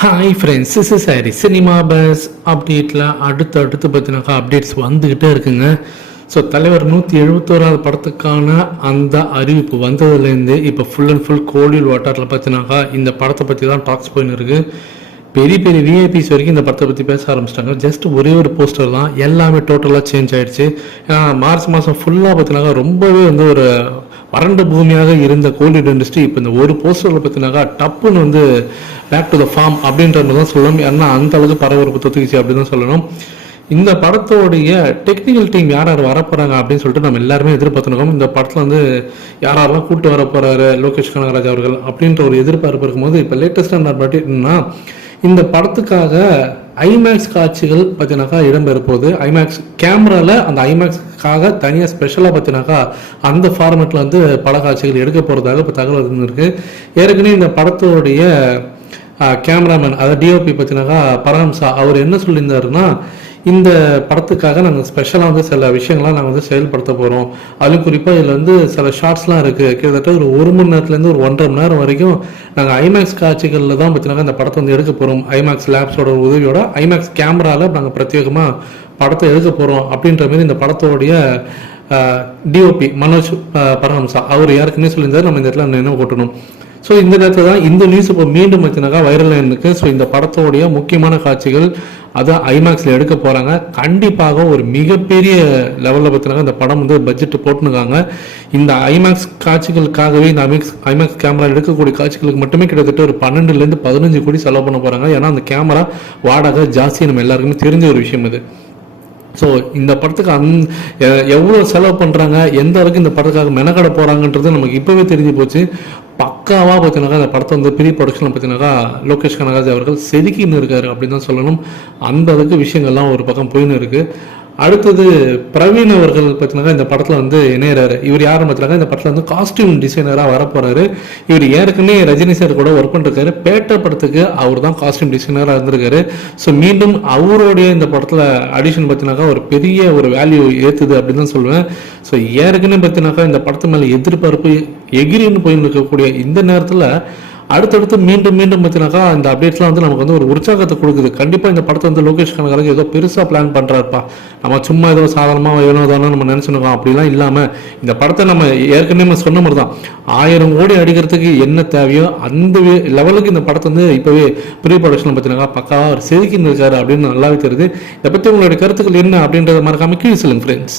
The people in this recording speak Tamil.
ஹாய் ஃப்ரெண்ட்ஸ் இஸ் சாரி சினிமா பஸ் அப்டேட்டில் அடுத்து அடுத்து பார்த்தினாக்கா அப்டேட்ஸ் வந்துக்கிட்டே இருக்குங்க. ஸோ தலைவர் நூற்றி எழுபத்தோராவது படத்துக்கான அந்த அறிவிப்பு வந்ததுலேருந்து இப்போ ஃபுல் அண்ட் ஃபுல் கோலிவுட் வாட்டரில் பார்த்தினாக்கா இந்த படத்தை பற்றி தான் டாக்ஸ் போயின்னு இருக்குது பெரிய பெரிய விஐபிஸ் வரைக்கும் இந்த படத்தை பற்றி பேச ஆரம்பிச்சிட்டாங்க. ஜஸ்ட் ஒரே ஒரு போஸ்டர் தான். எல்லாமே டோட்டலாக சேஞ்ச் ஆகிடுச்சு ஏன்னா மார்ச் மாதம் ஃபுல்லாக பார்த்தினாக்கா ரொம்பவே வந்து ஒரு வறண்ட பூமியாக இருந்த கோல்டு இண்டஸ்ட்ரி இப்போ இந்த ஒரு போஸ்டரில் பார்த்தினாக்கா டப்புன்னு வந்து பேக் டு த ஃபார்ம் அப்படின்ற மாதிரி தான் சொல்லணும். ஏன்னா அந்த அளவுக்கு பரபரப்பு தொத்துக்குச்சு அப்படின்னு தான் சொல்லணும். இந்த படத்தோடைய டெக்னிக்கல் டீம் யார் யார் வரப்போறாங்க அப்படின்னு சொல்லிட்டு நம்ம எல்லாருமே எதிர்பார்த்துருக்கோம். இந்த படத்தில் வந்து யார் யாரெல்லாம் கூட்டு வர போறாரு லோகேஷ் கனகராஜ் அவர்கள் அப்படின்ற ஒரு எதிர்பார்ப்பு இருக்கும்போது இப்போ லேட்டஸ்டாக பார்த்தீங்கன்னா இந்த படத்துக்காக ஐமேக்ஸ் காட்சிகள் பார்த்தீங்கன்னாக்கா இடம்பெற போகுது ஐமேக்ஸ் கேமராவில் அந்த ஐமேக்ஸ்க்காக தனியாக ஸ்பெஷலாக பார்த்தீங்கன்னாக்கா அந்த ஃபார்மேட்டில் வந்து பட காட்சிகள் எடுக்க போகிறதாக இப்போ தகவல் இருந்திருக்கு ஏற்கனவே இந்த படத்தோடைய கேமராமேன் அதாவது டிஓபி பார்த்தீங்கன்னாக்கா பரஹம்சா அவர் என்ன சொல்லியிருந்தாருன்னா இந்த படத்துக்காக நாங்கள் ஸ்பெஷலாக வந்து சில விஷயங்கள்லாம் நாங்கள் வந்து செயல்படுத்த போகிறோம் அதுவும் குறிப்பாக இதில் வந்து சில ஷார்ட்ஸ்லாம் இருக்குது கிட்டத்தட்ட ஒரு ஒரு மணி நேரத்துலேருந்து ஒரு ஒன்றரை மணி நேரம் வரைக்கும் நாங்கள் ஐமேக்ஸ் காட்சிகளில் தான் பார்த்தீங்கன்னா இந்த படத்தை வந்து எடுக்க போகிறோம் ஐமேக்ஸ் லேப்ஸோட உதவியோட ஐமேக்ஸ் கேமராவில் நாங்கள் பிரத்யேகமாக படத்தை எடுக்க போகிறோம் அப்படின்ற மாதிரி இந்த படத்தோடைய டிஓபி மனோஜ் பரஹம்சா அவர் யாருக்குமே சொல்லியிருந்தாரு. நம்ம இந்த இடத்துல நினைவு கூட்டணும். ஸோ இந்த நேரத்தில் தான் இந்த நியூஸ் இப்போ மீண்டும் வச்சுனாக்கா வைரல் இருக்கு ஸோ இந்த படத்தோடைய முக்கியமான காட்சிகள் அதை ஐமேக்ஸில் எடுக்க போகிறாங்க கண்டிப்பாக ஒரு மிகப்பெரிய லெவலில் பார்த்தினாக்கா இந்த படம் வந்து பட்ஜெட் போட்டுனுக்காங்க. இந்த ஐமேக்ஸ் காட்சிகளுக்காகவே இந்த ஐமேக்ஸ் ஐமேக்ஸ் கேமரா எடுக்கக்கூடிய காட்சிகளுக்கு மட்டுமே கிட்டத்தட்ட ஒரு பன்னெண்டுலேருந்து பதினஞ்சு கோடி செலவு பண்ண போகிறாங்க ஏன்னா அந்த கேமரா வாடகை ஜாஸ்தி நம்ம எல்லாருக்குமே தெரிஞ்ச ஒரு விஷயம் இது ஸோ இந்த படத்துக்கு அந் எவ்வளோ செலவு பண்ணுறாங்க எந்த அளவுக்கு இந்த படத்துக்காக மெனக்கடை போகிறாங்கன்றது நமக்கு இப்போவே தெரிஞ்சு போச்சு. பக்காவாக பார்த்தீங்கன்னாக்கா அந்த படத்தை வந்து ப்ரீ ப்ரொடக்ஷனில் பார்த்தீங்கன்னாக்கா லோகேஷ் கனகராஜ் அவர்கள் செதுக்கின்னு இருக்காரு அப்படின்னு தான் சொல்லணும். அந்த அளவுக்கு விஷயங்கள்லாம் ஒரு பக்கம் போயின்னு இருக்குது அடுத்தது பிரவீன் அவர்கள் பார்த்தீங்கன்னா இந்த படத்தில் வந்து இணையறாரு. இவர் யார் பார்த்தீங்கன்னா இந்த படத்தில் வந்து காஸ்டியூம் டிசைனராக வரப்போறாரு. இவர் ஏற்கனவே ரஜினி சார் கூட ஒர்க் பண்ணிருக்காரு. பேட்ட படத்துக்கு அவர் தான் காஸ்டியூம் டிசைனராக இருந்திருக்காரு. ஸோ மீண்டும் அவருடைய இந்த படத்தில் அடிஷன் பார்த்தீங்கன்னாக்கா ஒரு பெரிய ஒரு வேல்யூ ஏற்றுது அப்படின்னு தான் சொல்லுவேன். ஸோ ஏற்கனவே பார்த்தீங்கன்னாக்கா இந்த படத்து மேலே எதிர்பார்ப்பு எகிரின்னு போய் இருக்கக்கூடிய இந்த நேரத்தில் அடுத்தடுத்து மீண்டும் மீண்டும் பார்த்தினாக்கா இந்த அப்டேட்ஸ்லாம் வந்து நமக்கு வந்து ஒரு உற்சாகத்தை கொடுக்குது. கண்டிப்பாக இந்த படத்தை வந்து லோகேஷ் கனகராஜ் ஏதோ பெருசாக பிளான் பண்ணுறாருப்பா நம்ம சும்மா ஏதோ சாதாரணமாக வேணும் தானோ நம்ம நினச்சிருக்கோம். அப்படிலாம் இல்லாமல் இந்த படத்தை நம்ம ஏற்கனவே நம்ம சொன்ன மாதிரி தான். ஆயிரம் கோடி அடிக்கிறதுக்கு என்ன தேவையோ அந்த லெவலுக்கு இந்த படத்தை வந்து இப்போவே ப்ரீ ப்ரொடக்ஷன் பார்த்தினாக்கா பக்காவாக அவர் செதுக்கின்னு இருக்காரு அப்படின்னு நல்லாவே தெரியுது. இதை பற்றி உங்களுடைய கருத்துக்கள் என்ன அப்படின்றத மறக்காமல் கீழ் சொல்லுங்க ஃப்ரெண்ட்ஸ்